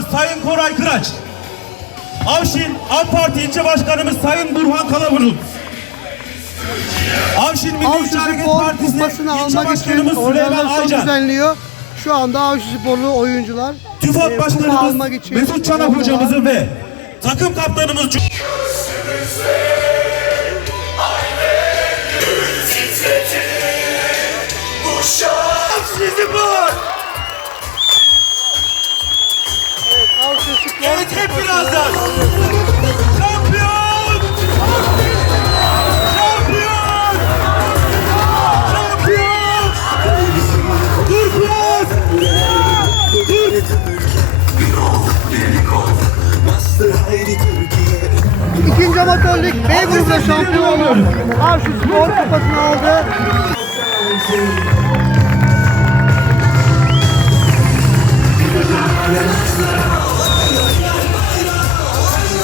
Başkanımız Sayın Koray Kıraç. Avşin AK Parti İlçe Başkanımız Sayın Burhan Kalaburun. Avşin Milli Avcı İlçe Hareket Spor Partisi kupasını İlçe Başkanımız Süleyman Aycan. düzenliyor. Şu anda Avcı Sporlu oyuncular TÜFAP e, Başkanımız Mesut Çanak yolda. hocamızın ve takım kaptanımız Sizi var. Evet birazdan. İkinci amatörlük B grubunda şampiyon oldu. Avcı Spor kupasını aldı.